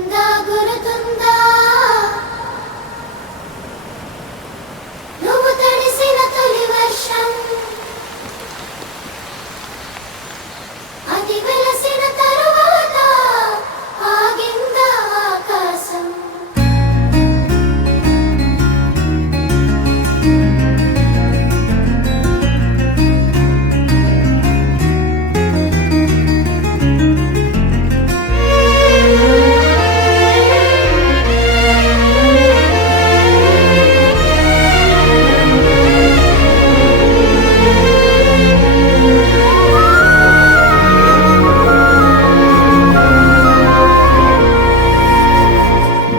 గురుతుందా గురుతుందా నువ్వు తడిసిన తొలి వర్షం అది వెలసిన తరువాత ఆగిందా ఆకాశం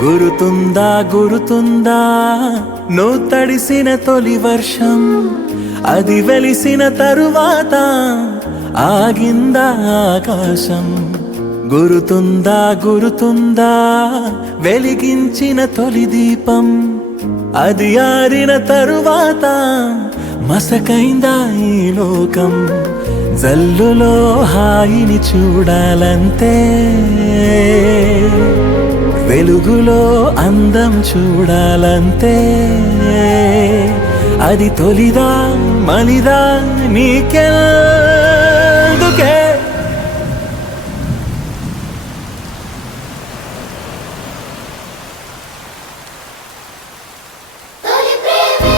గురుతుందా గురుతుందా నువ్వు తడిసిన తొలి వర్షం అది వెలిసిన తరువాత ఆగిందా ఆకాశం గురుతుందా గురుతుందా వెలిగించిన తొలి దీపం అది ఆరిన తరువాత మసకైందా ఈ లోకం జల్లులో హాయిని చూడాలంతే వెలుగులో అందం చూడాలంతే అది తొలిదా మలిదా నీకెందుకే తొలి ప్రేమే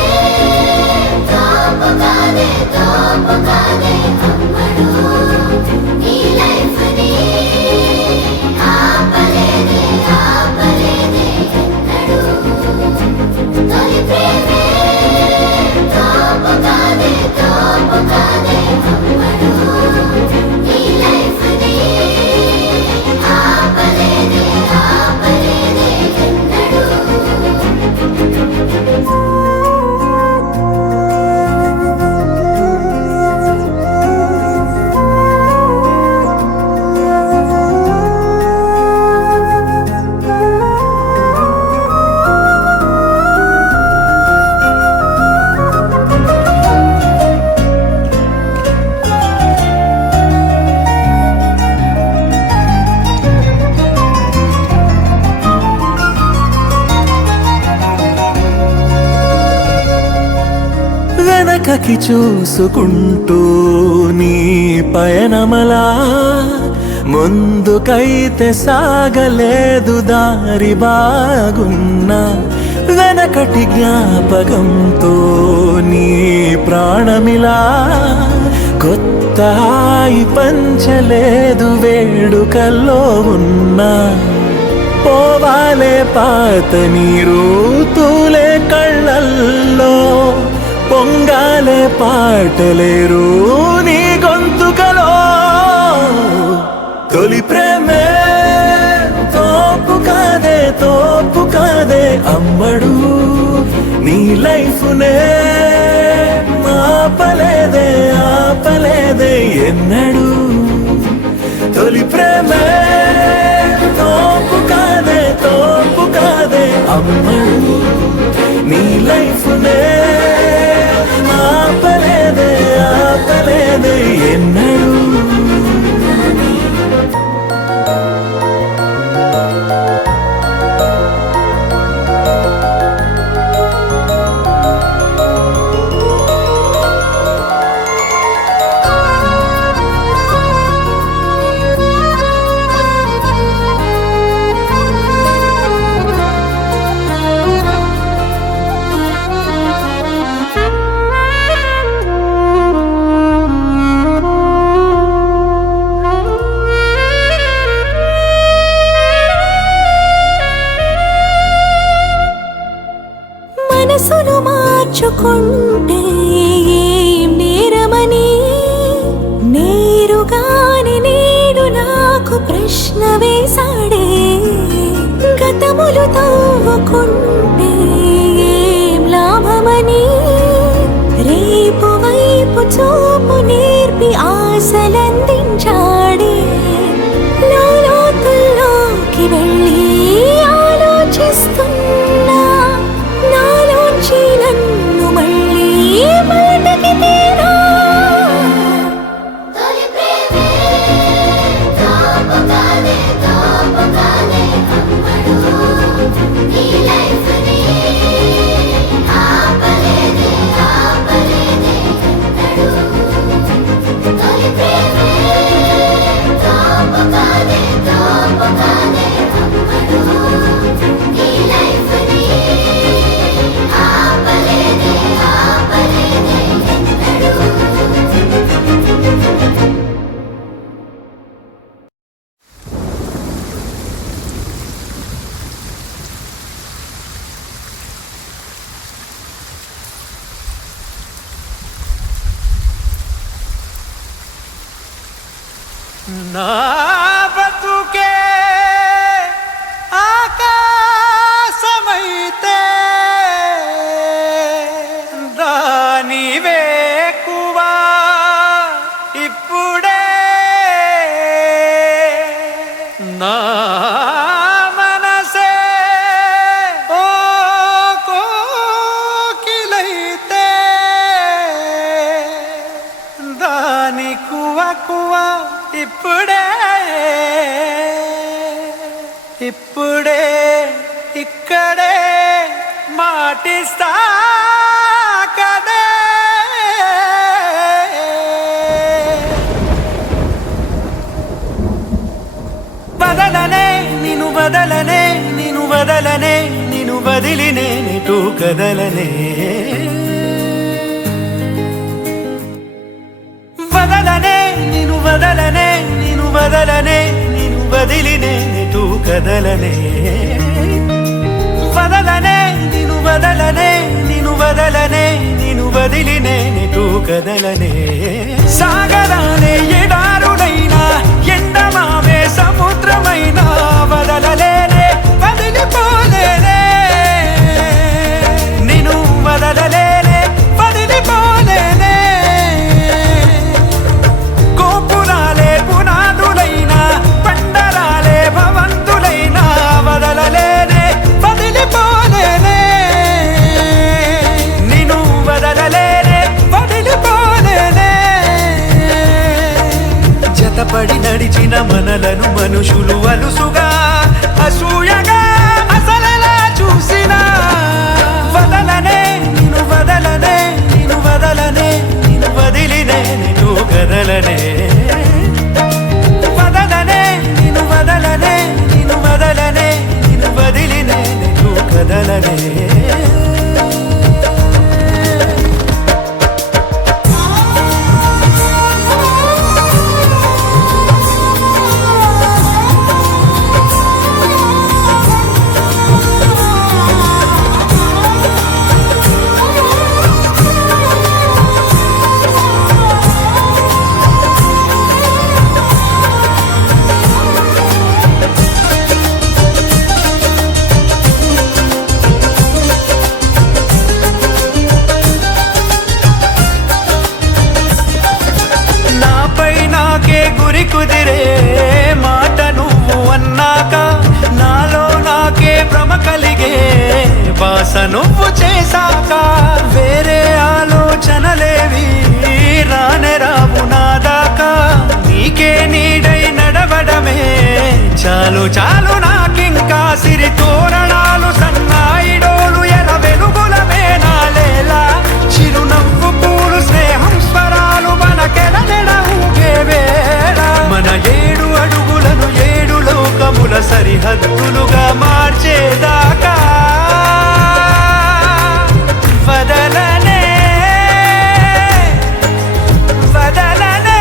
తోపుగానే తోపుగానే అమ్మడు నీ లైఫ్ ని ఆపలేదే ఆపలేదే ఎన్నడు తొలి ప్రేమే తోపుగానే తోపుగానే అమ్మడు నీ లైఫ్ ని ఆపలేదే ఆపలేదే ఎన్నడు వెనకకి చూసుకుంటూ నీ పయనమలా ముందుకైతే సాగలేదు దారి బాగున్నా వెనకటి జ్ఞాపకంతో నీ ప్రాణమిలా కొత్త హాయి పంచలేదు వేడుకల్లో ఉన్నా పోవాలే పాత నీరు తూలే కళ్ళల్లో పొంగాలే పాటలేరు నీ గొంతుకలో తొలి ప్రేమే తోపు కాదే అమ్మడు నీ లైఫ్ నే ఆపలేదే ఆపలేదే ఎన్నడు తొలి ప్రేమే తోపు కాదే అమ్మడు నీ లైఫ్ నే ఆపలేదే ఆపలేదే ఎన్నడు మనసును మార్చుకుంటే ఏం నేరమని నేరుగాని నేడు నాకు ప్రశ్న వేశాడే గతములు తవ్వుకుంటే ఏం లాభమని రేపు వైపు చూపు నేర్పి ఆశలందించాడే లోతుల్లోకి వెళ్ళి ఆలోచిస్తున్నా నాలోంచి నన్ను మళ్ళీ బయటకి తీరా తొలి ప్రేమే తోపుగానే తోపుగానే అమ్మడు నా బతుకే ఆకాశమైతే దాని వేకువా ఇప్పుడే నా మనసే ఓ కోకిలైతే దాని కువ కువ ఇప్పుడే ఇప్పుడే ఇక్కడే మాటిస్తా కదే వదలనే నిన్ను వదలనే నిన్ను వదలనే నిన్ను వదిలి నేనిటు కదలనే వదలనే నిన్ను వదలనే నిన్ను వదలనే నిన్ను వదిలి నేనిటు కదలనే వదలనే నిన్ను వదలనే నిన్ను వదలనే నిన్ను వదిలి నేనిటు కదలనే సాగరాలే ఎడారులైనా ఎండమావే సముద్రమైనా వదలలేనే వదిలిపోలేనే నిన్ను వదలలేనే వదిలిపోలేనే గోపురాలే పునాదులైనా పండరాలే భవంతులైనా వదలలేనే వదిలిపోలేనే నిన్ను వదలలేనే వదిలిపోలేనే జతపడి నడిచిన మనలను మనుషులు అలుసుగా అసూయగా అసలలా చూసినా వదలనే నిన్ను వదలనే నిన్ను వదలనే నిన్ను వదిలి నేను కదలనే వదలనే నిన్ను వదలనే నిన్ను వదలనే నిన్ను వదిలి నేను కదలనే కుదిరే మాట నువ్వు అన్నాక నాలో నాకే భ్రమ కలిగే బాస నువ్వు చేశాక వేరే ఆలోచనలేవి రానే రావు నాదాకా నీకే నీడై నడవడమే చాలు చాలు నాకింకా సిరి తోరణాలు సన్నాయిడోలు ఎల వెలుగులమే నాలేలా చిరునవ్వు పూలు స్నేహం స్వరాలు మనకెడనెడ ఊగే వేళ మన 7 అడుగులను 7 లోకముల సరిహద్దులుగా మార్చేదాకా వదలనే వదలనే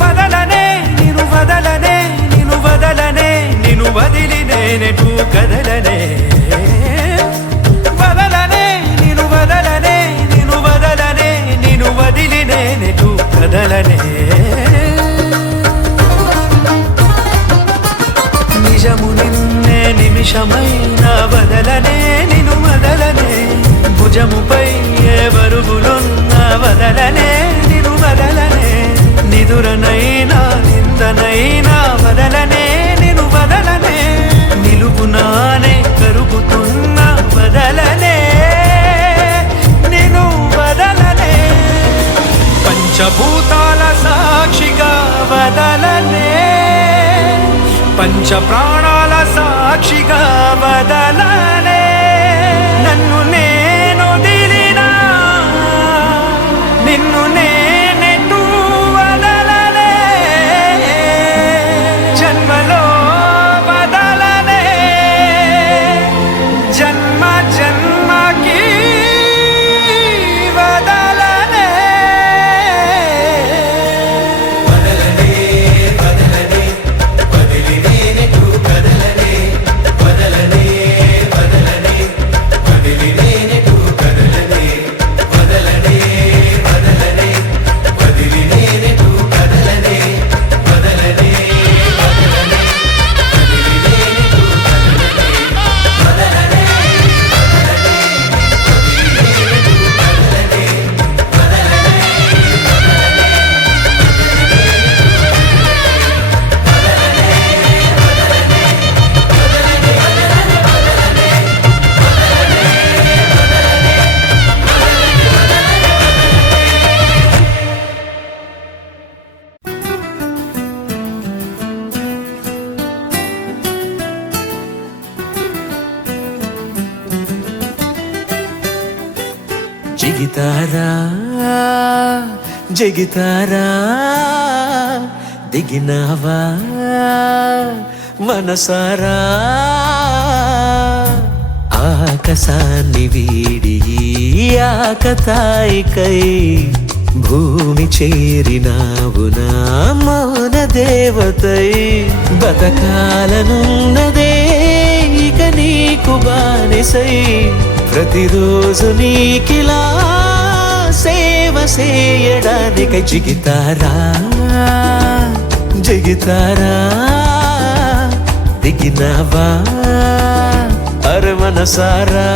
వదలనే నిన్ను వదలనే నిన్ను వదలనే నిన్ను వదిలి నేనెటు కదలనే వదలనే నిన్ను వదలనే నిన్ను వదలనే నిన్ను వదిలి నేనెటు కదలనే నిజము నిన్నే నిమిషమైన వదలనే నిన్ను వదలనే భుజముపై ఏ బరువులున్న వదలనే నిన్ను వదలనే నిదురనైనా నిందనైనా వదలనే నిన్ను వదలనే నిలుపునానే కరుగుతున్న వదలనే నిన్ను వదలనే పంచభూతాల సాక్షిగా వదలనే పంచ ప్రాణాల సాక్షిగా వదలనే నన్ను నేను దిలినా నిన్ను నేనెటు వదలనే జన్మలో వదలనే జన్మ జన్మకి వదలనే వదలనే దిగితారా జగితారా దిగినావా మనసారా ఆకాశాన్ని వీడి ఆకతాయికై భూమి చేరినావు నా మౌన దేవతై బతకాలనున్నదే ఇక నీకు బానిసై ప్రతిరోజు నీకిలా సేవ చేయడానికై జిగితారా జగితారా దిగినావా అరే మనసారా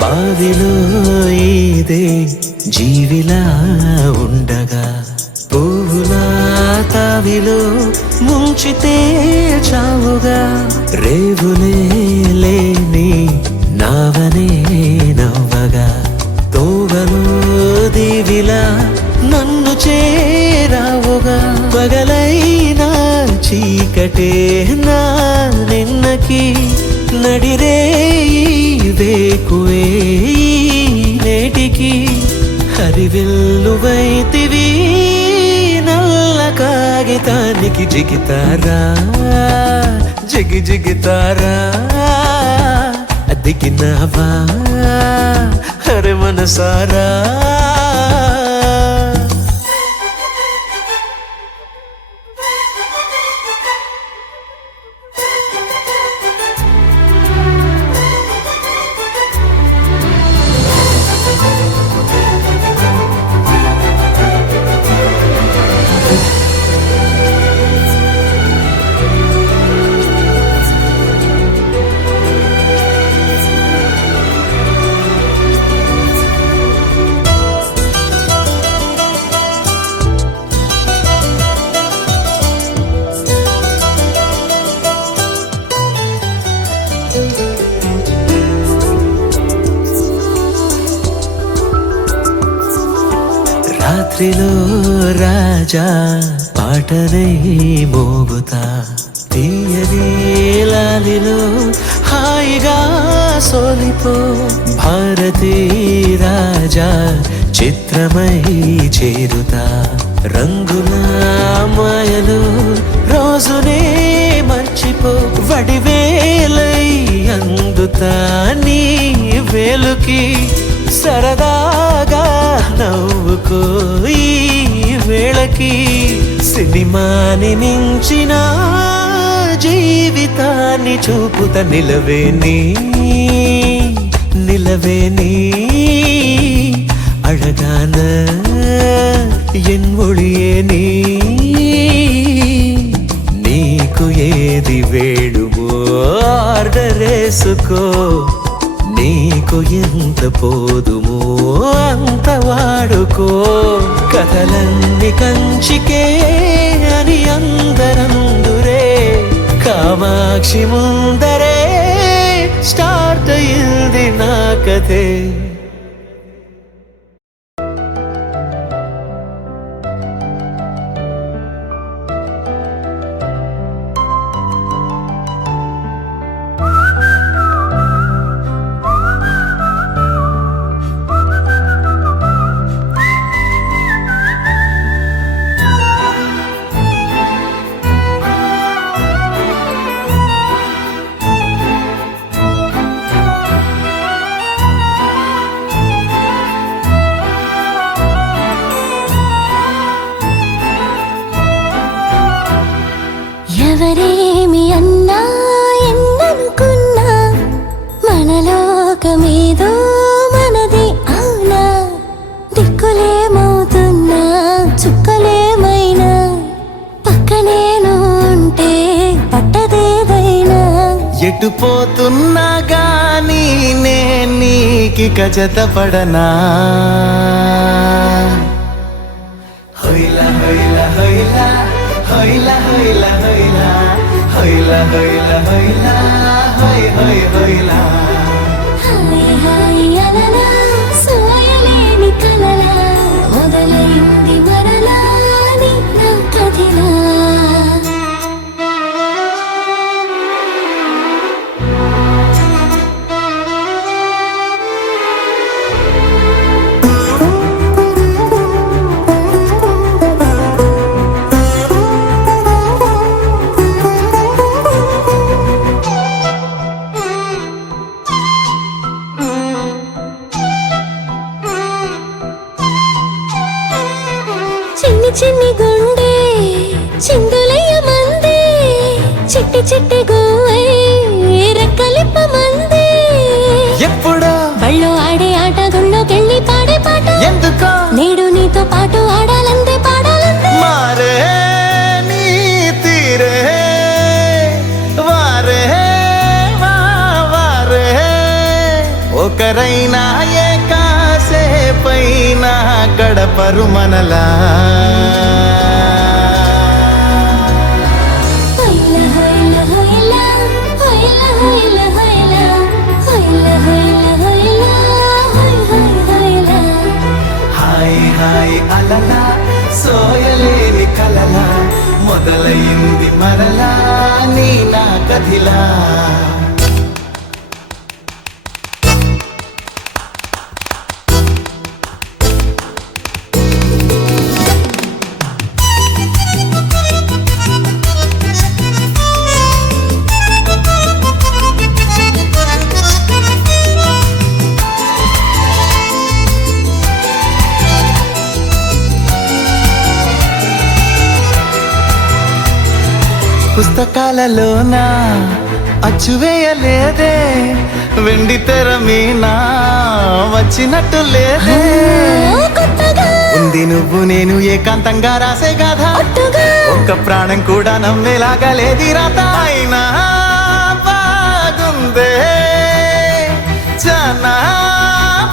బావిలో ఇదే జీవిలా ఉండగా పువ్వులా తావిలో ముంచితే చావుగా రేవులే లేని నావనే నవ్వగా తోవలో దీవిలా నన్ను చేరావుగా పగలైనా చీకటే నా నిన్నకి నడిరే వేకువే నేటికి హరివెల్లువైతివి నల్ల కాగితానికి జిగితారా జిగితారా దిగినావా హరి మనసారా రాత్రిలో రాజా పాటనై మోగుతా తీయని లాలిలో హాయిగా సోలిపో భారతీ రాజా చిత్రమై చేరుతా రంగుల మాయలు రోజునే మర్చిపో వడివేలై అందుతా నీ వేలుకి సరదాగా నవ్వుకో ఈ వేళకి సినిమాని మించిన జీవితాన్ని చూపుత నిలవే నీ అழகான ఎన్ ఒళియే నీకు ఏది వేడుమో ఆర్డర్ వేసుకో నీకు ఎంత పోదుమో అంత వాడుకో కథలన్నీ కంచికే అని అందరందురే కామాక్షి ముందరే స్టార్ట్ అయింది నా కథే ఎవరేమి అన్నా ఎన్ననుకున్నా మనలోకమేదో మనది అవునా దిక్కులేమవుతున్నా చుక్కలేమైనా పక్కనేను ఉంటే పట్టదేదైనా ఎటు పోతున్నా గాని నీకిక జతపడనా హొయిలా హొయిలా హొయిలా హొయిలా హొయిలా హొయిలా హొయిలా హొయిలా హొయిలా హొయ్ హొయ్ హొయిలా హాయ్ హాయ్ అననా సోయలేని కలలా మొదలైంది మరలా నీ నా కథిలా చిన్ని చిన్ని గుండె చిందులయ్య మందే చిట్టి చిట్టి గువ్వే రెక్కలిప్ప మందే ఎప్పుడో బళ్ళో ఆడే ఆట గుళ్ళోకెళ్ళి పాడే పాట ఎందుకో నేడు నీతో పాటు ఆడాలందే పాడాలందే మారే నీ తీరే వారే వారే ఒకరైనా ఏ కాసేపైనా గడపరు మనలా హొయిలా హొయిలా హొయిలా హొయిలా హొయిలా హొయిలా హొయిలా హొయిలా హొయిలా హొయ్ హొయ్ హొయిలా హాయ్ హాయ్ అలలా సోయలేని కలలా మొదలైంది మరలా నీ నా కథిలా పుస్తకాలలోన అచ్చువేయలేదే వెండి తెర మీన వచ్చినట్టు లేదే కొత్తగా ఉంది నువ్వు నేను ఏకాంతంగా రాసే కథ ఒట్టుగా ఒక్క ప్రాణం కూడా నమ్మేలాగా లేది రాత అయినా బాగుందే చాలా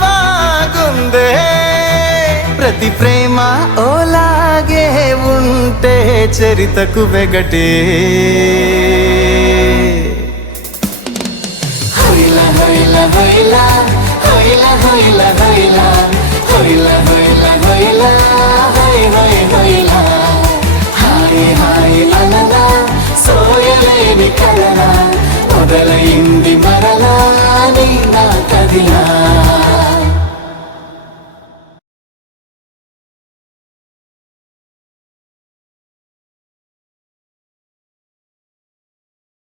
బాగుందే ప్రతి ప్రేమ ఓలాగే ఉంటే చరితకు వెగటే హొయిలా హొయిలా హొయిలా హొయిలా హొయిలా హొయిలా హొయిలా హొయిలా హొయిలా హొయ్ హొయ్ హొయిలా హాయ్ హాయ్ అనలా సోయలేని కలలా మొదలైంది మరలా నీ నా కదిలా